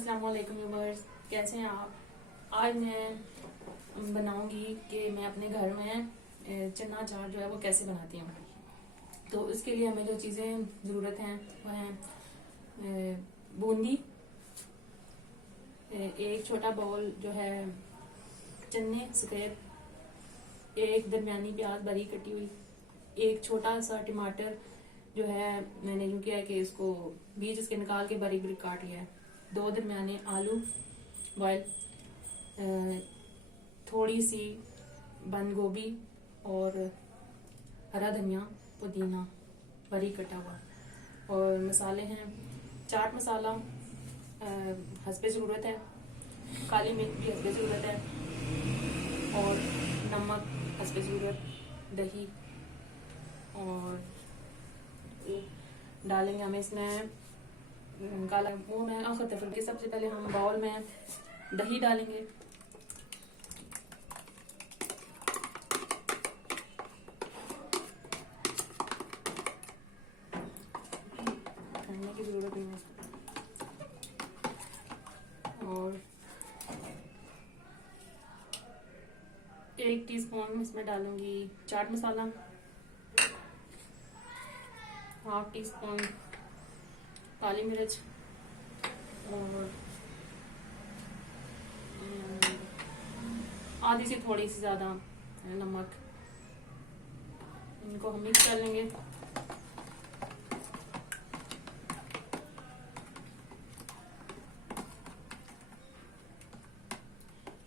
अस्सलाम वालेकुम व्यूअर्स, कैसे हैं आप। आज मैं बनाऊंगी कि मैं अपने घर में चना अचार जो है वो कैसे बनाती हूँ। तो इसके लिए हमें जो चीज़ें ज़रूरत हैं वो हैं बूंदी, एक छोटा बाउल जो है चने सफ़ेद, एक दरमियानी प्याज बारीक कटी हुई, एक छोटा सा टमाटर जो है मैंने यूँ किया है कि इसको बीज इसके निकाल के बारीक बारीक काट लिया है, 2 दरमियाने आलू बॉयल, थोड़ी सी बंद गोभी और हरा धनिया पुदीना बारीक कटा हुआ। और मसाले हैं चाट मसाला हस्बे ज़रूरत है, काली मिर्च भी हस्बे ज़रूरत है और नमक हस्बे ज़रूरत, दही और डालेंगे हम इसमें काला वो मैं आखिर तक के। सबसे पहले हम बाउल में दही डालेंगे, ठंडने की जरूरत नहीं है। और 1 टीस्पून इसमें डालूंगी चाट मसाला, 1/2 टीस्पून काली मिर्च और आधी से थोड़ी सी ज़्यादा नमक। इनको हम मिक्स कर लेंगे।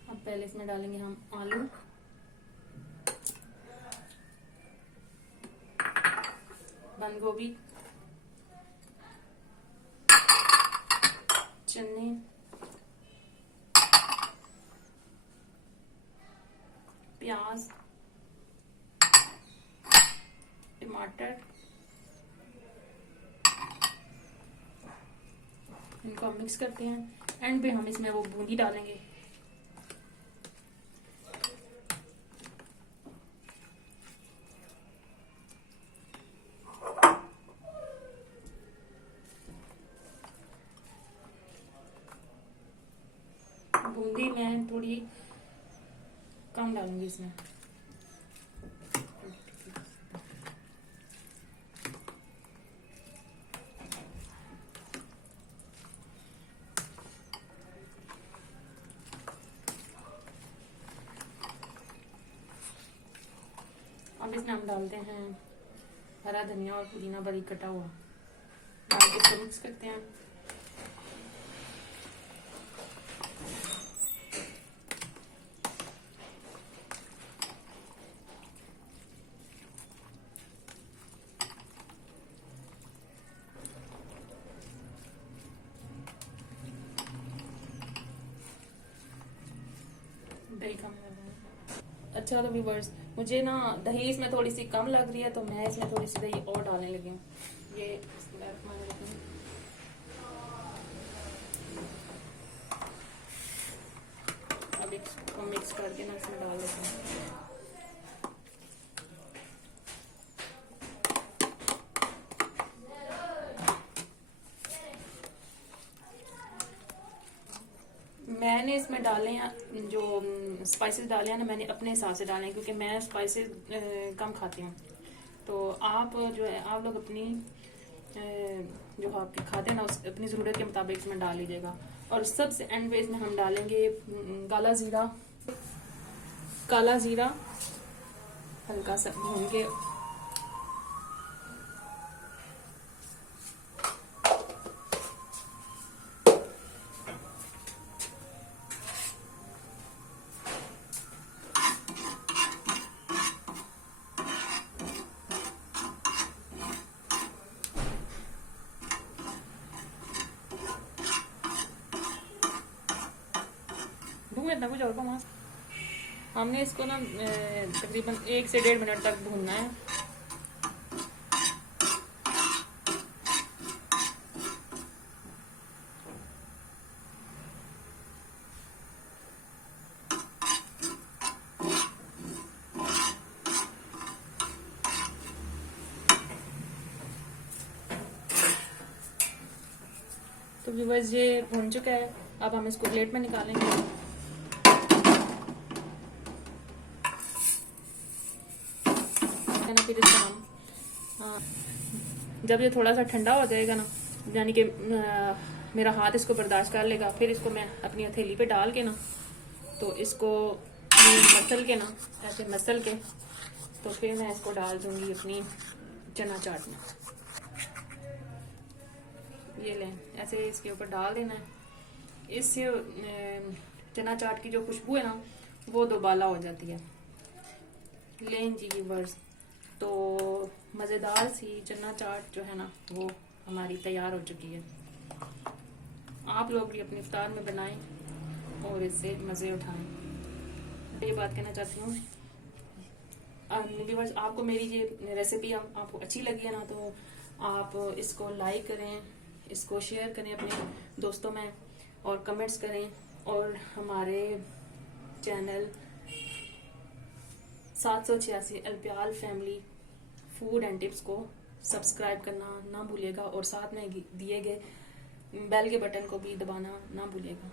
अब पहले इसमें डालेंगे हम आलू, बंद गोभी, चने, प्याज, टमाटर, इनको हम मिक्स करते हैं। एंड पे हम इसमें वो बूंदी डालेंगे। बूंदी मैं थोड़ी कम डालूंगी इसमें। अब इसमें हम डालते हैं हरा धनिया और पुदीना बारीक कटा हुआ, डाल के इसको मिक्स करते हैं। दही कम लग रहा है। अच्छा तो व्यूअर्स, मुझे ना दही इसमें थोड़ी सी कम लग रही है तो मैं इसमें थोड़ी सी दही और डालने लगी हूँ। ये अब इसको मिक्स करके ना इसमें डाल देते हैं। मैंने इसमें डाले हैं जो स्पाइसेस डाले हैं ना, मैंने अपने हिसाब से डाले हैं क्योंकि मैं स्पाइसेस कम खाती हूँ। तो आप जो है आप लोग अपनी जो आपके खाते हैं ना उस अपनी ज़रूरत के मुताबिक इसमें डाल लीजिएगा। और सबसे एंड में इसमें हम डालेंगे काला ज़ीरा हल्का सा भून के। इतना कुछ और कमा हमने इसको ना तकरीबन 1 से 1.5 मिनट तक भूनना है। तो व्यूअर्स ये भून चुका है। अब हम इसको प्लेट में निकालेंगे। फिर इसको हम जब ये थोड़ा सा ठंडा हो जाएगा ना, यानी कि मेरा हाथ इसको बर्दाश्त कर लेगा, फिर इसको मैं अपनी हथेली पे डाल के ना, तो इसको मसल के ना, ऐसे मसल के, तो फिर मैं इसको डाल दूंगी अपनी चना चाट में। ये लें, ऐसे इसके ऊपर डाल देना है। इससे चना चाट की जो खुशबू है ना, वो दोबाला हो जाती है। लें जी व्यूअर्स, तो मज़ेदार सी चना चाट जो है ना, वो हमारी तैयार हो चुकी है। आप लोग भी अपने इफ्तार में बनाएं और इससे मज़े उठाएं। ये बात कहना चाहती हूँ व्यूअर्स, आपको मेरी ये रेसिपी आपको अच्छी लगी है ना, तो आप इसको लाइक करें, इसको शेयर करें अपने दोस्तों में, और कमेंट्स करें, और हमारे channel 786 Alpiyal family food and tips को सब्सक्राइब करना ना भूलिएगा, और साथ में दिए गए बेल के बटन को भी दबाना ना भूलिएगा।